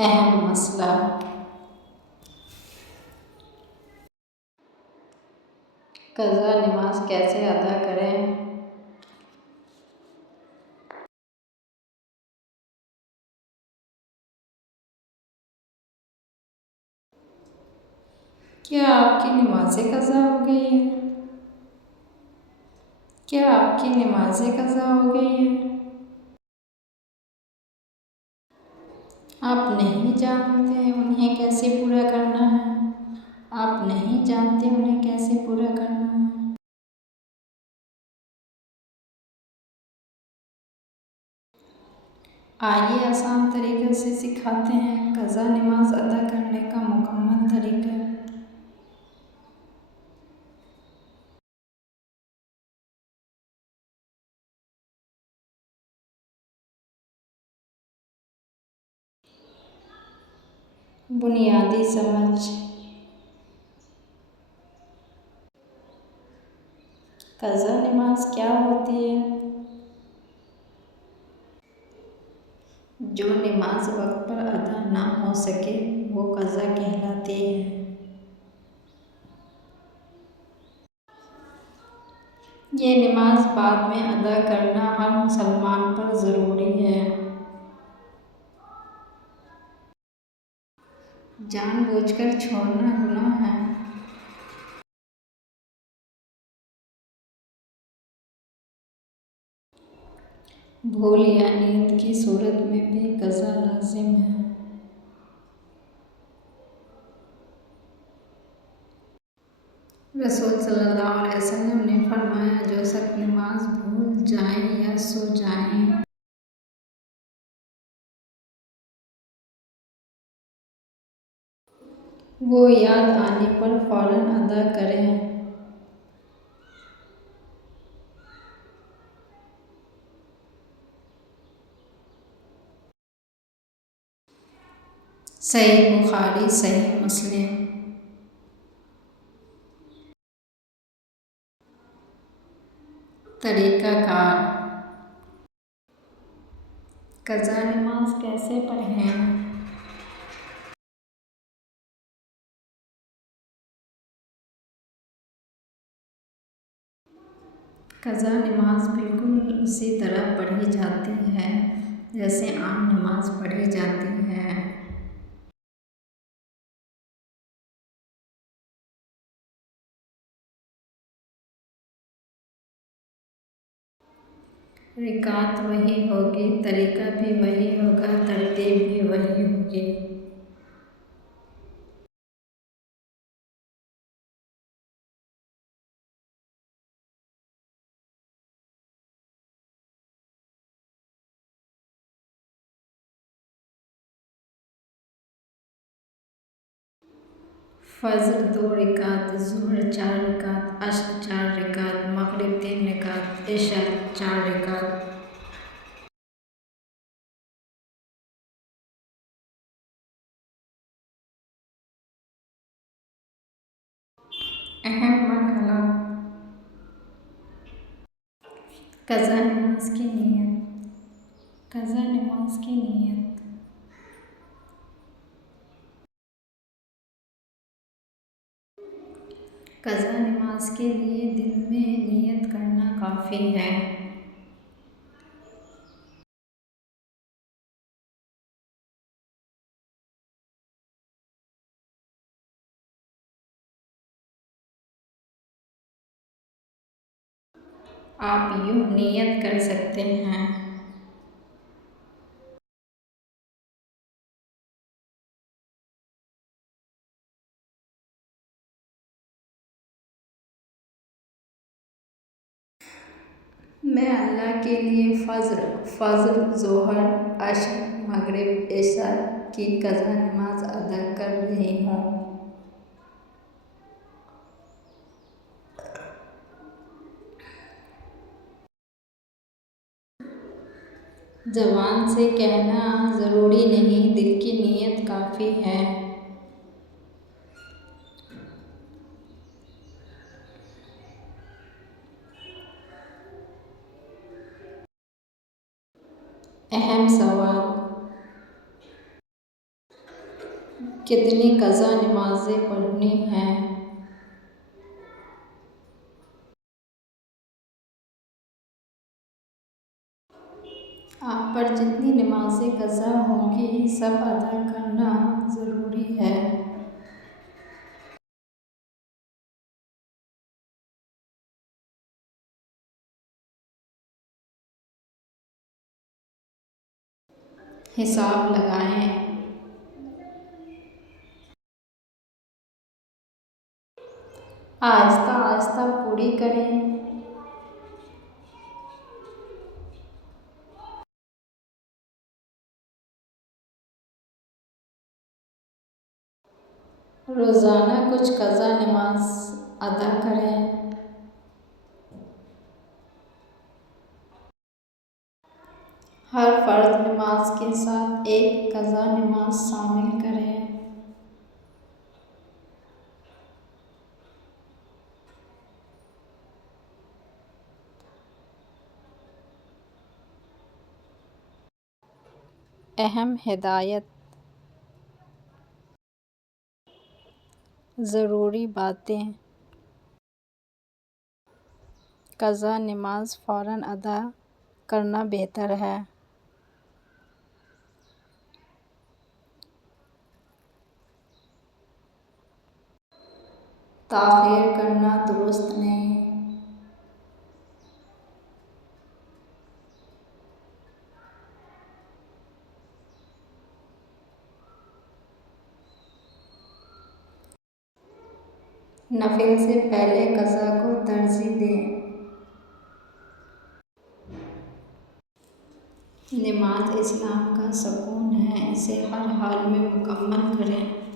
اہم مسئلہ: قضا نماز کیسے ادا کریں؟ کیا آپ کی نمازیں قضا ہو گئی ہیں؟ کیا آپ کی نمازیں قضا ہو گئی ہیں؟ آپ نہیں جانتے انہیں کیسے پورا کرنا ہے؟ آپ نہیں جانتے انہیں کیسے پورا کرنا ہے؟ آئیے آسان طریقے سے سکھاتے ہیں قضا نماز ادا کرنے کا مکمل طریقہ۔ بنیادی سمجھ: قضا نماز کیا ہوتی ہے؟ جو نماز وقت پر ادا نہ ہو سکے وہ قضا کہلاتی ہے۔ یہ نماز بعد میں ادا کرنا ہر مسلمان پر ضروری ہے۔ جان بوجھ کر چھوڑنا گناہ ہے۔ بھول یا نیند کی صورت میں بھی قضا لازم ہے۔ رسول صلی اللہ علیہ وسلم نے فرمایا، جو شخص نماز بھول جائیں یا سو جائیں وہ یاد آنے پر فوراً ادا کریں۔ صحیح بخاری، صحیح مسلم۔ طریقہ کار: قضا نماز کیسے پڑھیں؟ قضا نماز بالکل اسی طرح پڑھی جاتی ہے جیسے عام نماز پڑھی جاتی ہے۔ رکعت وہی ہوگی، طریقہ بھی وہی ہوگا، ترتیب بھی وہی ہوگی۔ فجر 2 رکعت، ظہر 4 رکعت، عصر 4 رکعت، مغرب 3 رکعت، عشاء 4 رکعت۔ اہم مرحلہ: قضا نماز کی نیت۔ قضا نماز کی نیت: قضا نماز کے لیے دل میں نیت کرنا کافی ہے۔ آپ یوں نیت کر سکتے ہیں: میں اللہ کے لیے فجر، ظہر، عصر، مغرب، عشاء کی قضا نماز ادا کر رہی ہوں۔ زبان سے کہنا ضروری نہیں، دل کی نیت کافی ہے۔ اہم سوال: کتنی قضا نمازیں پڑھنی ہیں؟ آپ پر جتنی نمازیں قضا ہوں گی سب ادا کرنا ضروری ہے۔ حساب لگائیں۔ آہستہ آہستہ پوری کریں۔ روزانہ کچھ قضا نماز ادا کریں۔ ہر فرض نماز کے ساتھ ایک قضا نماز شامل کریں۔ اہم ہدایت: ضروری باتیں: قضا نماز فوراً ادا کرنا بہتر ہے۔ تاخیر کرنا درست نہیں۔ نفل سے پہلے قضا کو ترجیح دیں۔ نماز اسلام کا ستون ہے، اسے ہر حال میں مکمل کریں۔